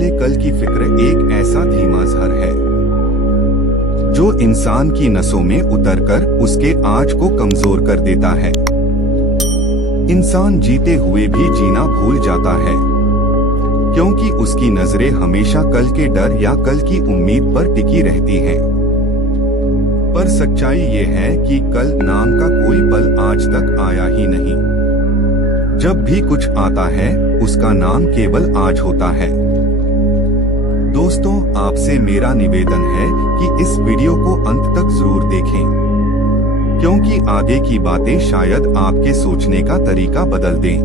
वाले कल की फिक्र एक ऐसा धीमा जहर है जो इंसान की नसों में उतरकर उसके आज को कमजोर कर देता है। इंसान जीते हुए भी जीना भूल जाता है, क्योंकि उसकी नजरें हमेशा कल के डर या कल की उम्मीद पर टिकी रहती हैं। पर सच्चाई ये है कि कल नाम का कोई पल आज तक आया ही नहीं। जब भी कुछ आता है उसका नाम केवल आज होता है। दोस्तों, आपसे मेरा निवेदन है कि इस वीडियो को अंत तक जरूर देखें, क्योंकि आगे की बातें शायद आपके सोचने का तरीका बदल दें,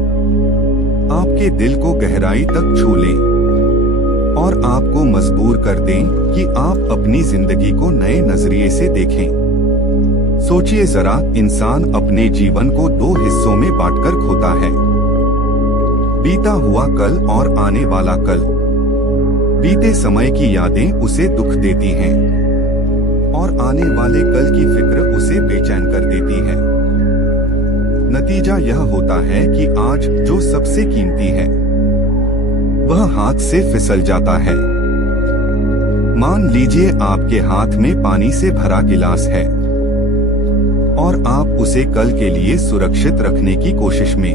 आपके दिल को गहराई तक छू लें और आपको मजबूर कर दें कि आप अपनी जिंदगी को नए नजरिए से देखें। सोचिए जरा, इंसान अपने जीवन को दो हिस्सों में बांटकर खोता है, बीता हुआ कल और आने वाला कल। बीते समय की यादें उसे दुख देती हैं और आने वाले कल की फिक्र उसे बेचैन कर देती है। नतीजा यह होता है कि आज जो सबसे कीमती है वह हाथ से फिसल जाता है। मान लीजिए आपके हाथ में पानी से भरा गिलास है और आप उसे कल के लिए सुरक्षित रखने की कोशिश में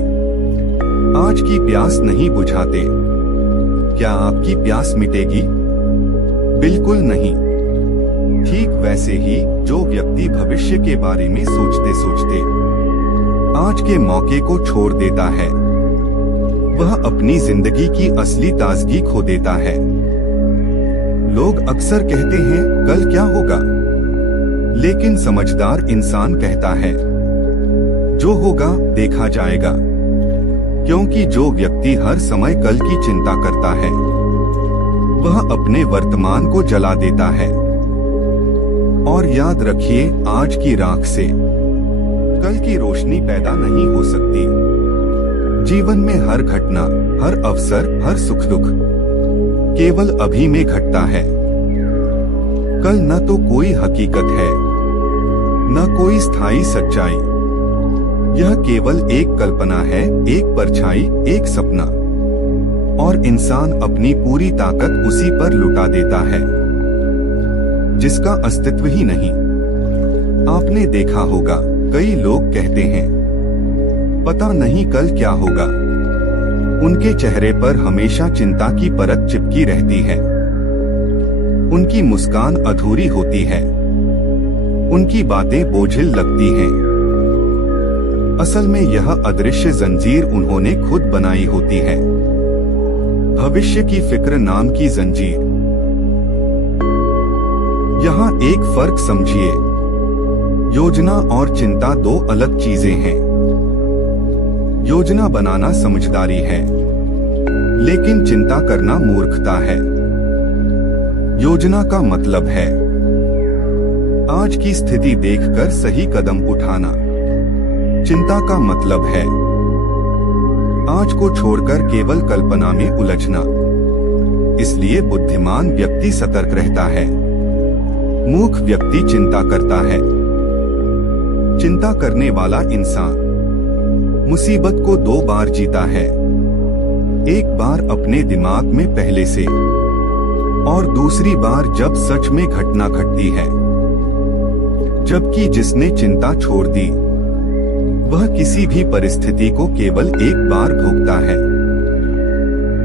आज की प्यास नहीं बुझाते। क्या आपकी प्यास मिटेगी? बिल्कुल नहीं। ठीक वैसे ही जो व्यक्ति भविष्य के बारे में सोचते सोचते आज के मौके को छोड़ देता है, वह अपनी जिंदगी की असली ताजगी खो देता है। लोग अक्सर कहते हैं कल क्या होगा, लेकिन समझदार इंसान कहता है जो होगा देखा जाएगा, क्योंकि जो व्यक्ति हर समय कल की चिंता करता है वह अपने वर्तमान को जला देता है। और याद रखिए, आज की राख से कल की रोशनी पैदा नहीं हो सकती। जीवन में हर घटना, हर अवसर, हर सुख दुख केवल अभी में घटता है। कल न तो कोई हकीकत है न कोई स्थायी सच्चाई। यह केवल एक कल्पना है, एक परछाई, एक सपना, और इंसान अपनी पूरी ताकत उसी पर लुटा देता है जिसका अस्तित्व ही नहीं। आपने देखा होगा, कई लोग कहते हैं पता नहीं कल क्या होगा। उनके चेहरे पर हमेशा चिंता की परत चिपकी रहती है। उनकी मुस्कान अधूरी होती है, उनकी बातें बोझिल लगती हैं। असल में यह अदृश्य जंजीर उन्होंने खुद बनाई होती है, भविष्य की फिक्र नाम की जंजीर। यहाँ एक फर्क समझिए, योजना और चिंता दो अलग चीजें हैं। योजना बनाना समझदारी है, लेकिन चिंता करना मूर्खता है। योजना का मतलब है आज की स्थिति देखकर सही कदम उठाना। चिंता का मतलब है आज को छोड़कर केवल कल्पना में उलझना। इसलिए बुद्धिमान व्यक्ति सतर्क रहता है, मूर्ख व्यक्ति चिंता करता है। चिंता करने वाला इंसान मुसीबत को दो बार जीता है, एक बार अपने दिमाग में पहले से, और दूसरी बार जब सच में घटना घटती है। जबकि जिसने चिंता छोड़ दी वह किसी भी परिस्थिति को केवल एक बार भोगता है।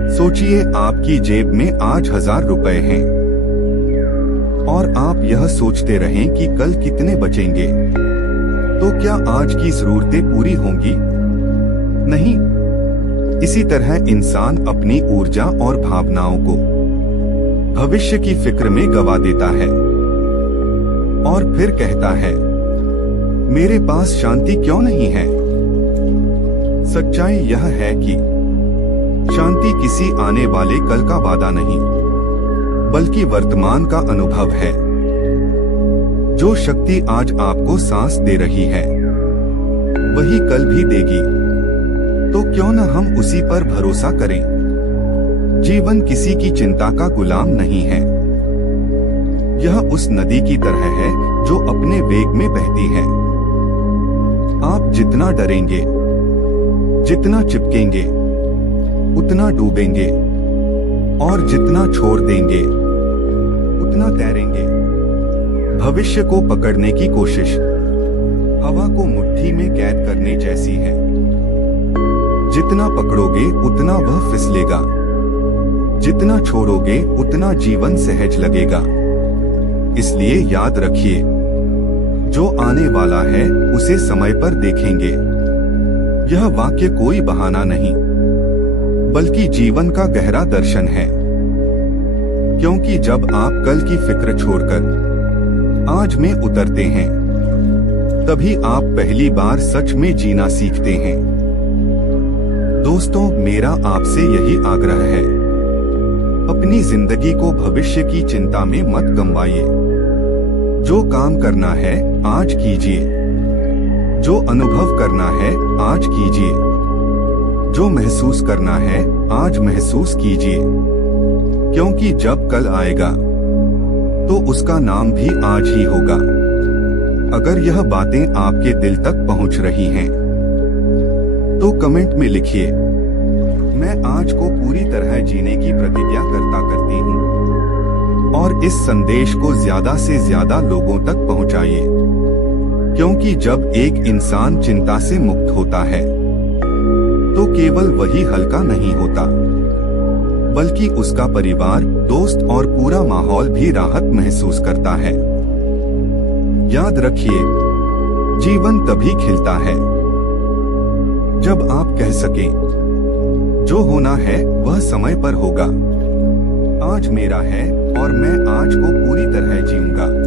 सोचिए, आपकी जेब में आज 1000 रुपए हैं और आप यह सोचते रहें कि कल कितने बचेंगे, तो क्या आज की जरूरतें पूरी होंगी? नहीं। इसी तरह इंसान अपनी ऊर्जा और भावनाओं को भविष्य की फिक्र में गवा देता है और फिर कहता है मेरे पास शांति क्यों नहीं है। सच्चाई यह है कि शांति किसी आने वाले कल का वादा नहीं, बल्कि वर्तमान का अनुभव है। जो शक्ति आज आपको सांस दे रही है वही कल भी देगी, तो क्यों न हम उसी पर भरोसा करें। जीवन किसी की चिंता का गुलाम नहीं है। यह उस नदी की तरह है जो अपने वेग में बहती है। आप जितना डरेंगे, जितना चिपकेंगे, उतना डूबेंगे। और जितना छोड़ देंगे उतना तैरेंगे। भविष्य को पकड़ने की कोशिश हवा को मुट्ठी में कैद करने जैसी है। जितना पकड़ोगे उतना वह फिसलेगा, जितना छोड़ोगे उतना जीवन सहज लगेगा। इसलिए याद रखिए, जो आने वाला है उसे समय पर देखेंगे। यह वाक्य कोई बहाना नहीं, बल्कि जीवन का गहरा दर्शन है। क्योंकि जब आप कल की फिक्र छोड़कर आज में उतरते हैं, तभी आप पहली बार सच में जीना सीखते हैं। दोस्तों, मेरा आपसे यही आग्रह है, अपनी जिंदगी को भविष्य की चिंता में मत गंवाइए। जो काम करना है आज कीजिए, जो अनुभव करना है आज कीजिए, जो महसूस करना है आज महसूस कीजिए। क्योंकि जब कल आएगा तो उसका नाम भी आज ही होगा। अगर यह बातें आपके दिल तक पहुंच रही हैं, तो कमेंट में लिखिए, मैं आज को पूरी तरह जीने की प्रतिज्ञा करती हूँ। और इस संदेश को ज्यादा से ज्यादा लोगों तक पहुंचाइए। क्योंकि जब एक इंसान चिंता से मुक्त होता है, तो केवल वही हल्का नहीं होता, बल्कि उसका परिवार, दोस्त और पूरा माहौल भी राहत महसूस करता है। याद रखिए, जीवन तभी खिलता है जब आप कह सकें, जो होना है वह समय पर होगा। आज मेरा है और मैं आज को पूरी तरह जीऊंगा।